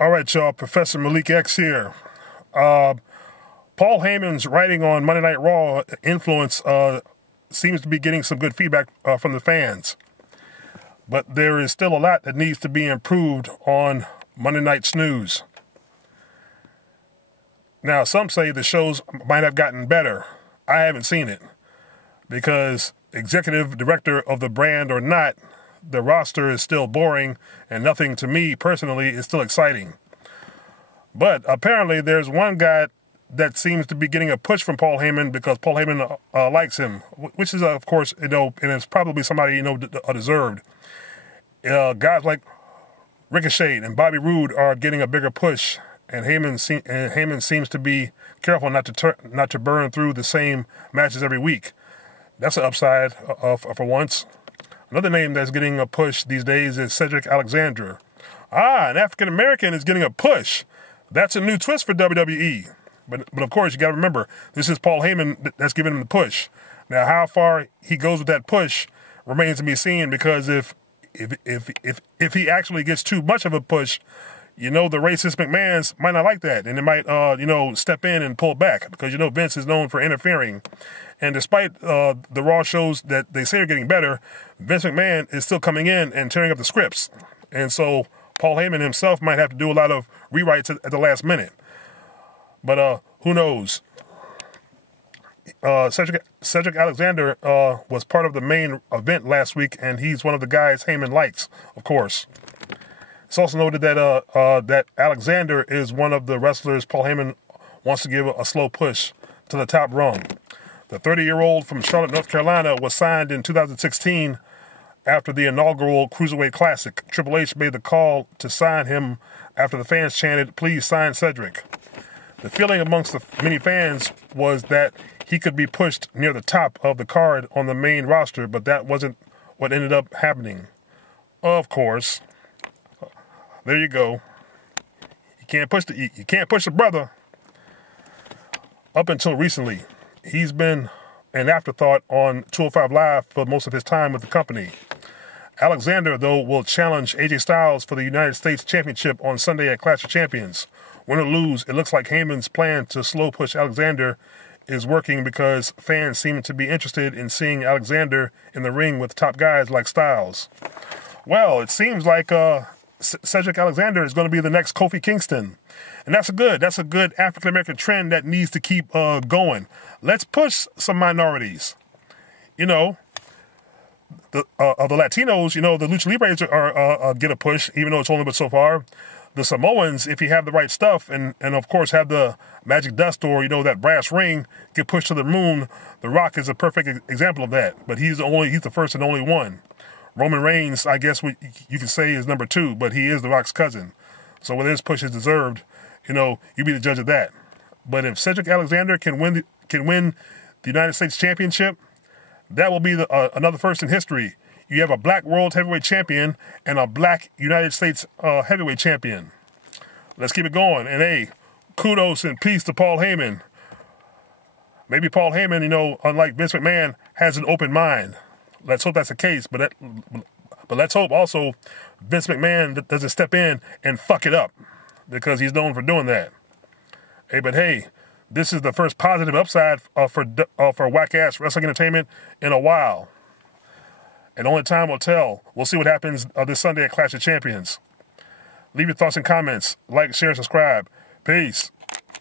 All right, y'all. Professor Malik X here. Paul Heyman's writing on Monday Night Raw influence seems to be getting some good feedback from the fans. But there is still a lot that needs to be improved on Monday Night Snooze. Now, some say the shows might have gotten better. I haven't seen it because executive director of the brand or not, the roster is still boring and nothing to me personally is still exciting. But apparently there's one guy that seems to be getting a push from Paul Heyman because Paul Heyman likes him, which is, of course, and it's probably somebody, deserved. Guys like Ricochet and Bobby Roode are getting a bigger push, and Heyman seems to be careful not to burn through the same matches every week. That's an upside for once. Another name that's getting a push these days is Cedric Alexander. An African-American is getting a push. That's a new twist for WWE. But of course, you got to remember, this is Paul Heyman that's giving him the push. Now, how far he goes with that push remains to be seen, because if he actually gets too much of a push, the racist McMahons might not like that, and they might, step in and pull back, because, Vince is known for interfering. And despite the Raw shows that they say are getting better, Vince McMahon is still coming in and tearing up the scripts. And so Paul Heyman himself might have to do a lot of rewrites at the last minute. But who knows? Cedric Alexander was part of the main event last week, and he's one of the guys Heyman likes, of course. It's also noted that that Alexander is one of the wrestlers Paul Heyman wants to give a slow push to the top rung. The 30-year-old from Charlotte, North Carolina, was signed in 2016 after the inaugural Cruiserweight Classic. Triple H made the call to sign him after the fans chanted, "Please sign Cedric." The feeling amongst the many fans was that he could be pushed near the top of the card on the main roster, but that wasn't what ended up happening. Of course. There you go. You can't push the brother. Up until recently, he's been an afterthought on 205 Live for most of his time with the company. Alexander, though, will challenge AJ Styles for the United States Championship on Sunday at Clash of Champions. Win or lose, it looks like Heyman's plan to slow push Alexander is working, because fans seem to be interested in seeing Alexander in the ring with top guys like Styles. Well, it seems like Cedric Alexander is going to be the next Kofi Kingston. And that's a good African-American trend that needs to keep going. Let's push some minorities. The Latinos, the Lucha Libres are get a push, even though it's only but so far. The Samoans, if you have the right stuff and of course have the magic dust or, that brass ring, get pushed to the moon. The Rock is a perfect example of that. But he's the first and only one. Roman Reigns, I guess you could say, is number 2, but he is The Rock's cousin. So whether his push is deserved, you be the judge of that. But if Cedric Alexander can win the United States Championship, that will be another first in history. You have a black world heavyweight champion and a black United States heavyweight champion. Let's keep it going. And hey, kudos and peace to Paul Heyman. Maybe Paul Heyman, unlike Vince McMahon, has an open mind. Let's hope that's the case. But let's hope also Vince McMahon doesn't step in and fuck it up, because he's known for doing that. Hey, this is the first positive upside for whack-ass wrestling entertainment in a while. And only time will tell. We'll see what happens this Sunday at Clash of Champions. Leave your thoughts and comments. Like, share, and subscribe. Peace.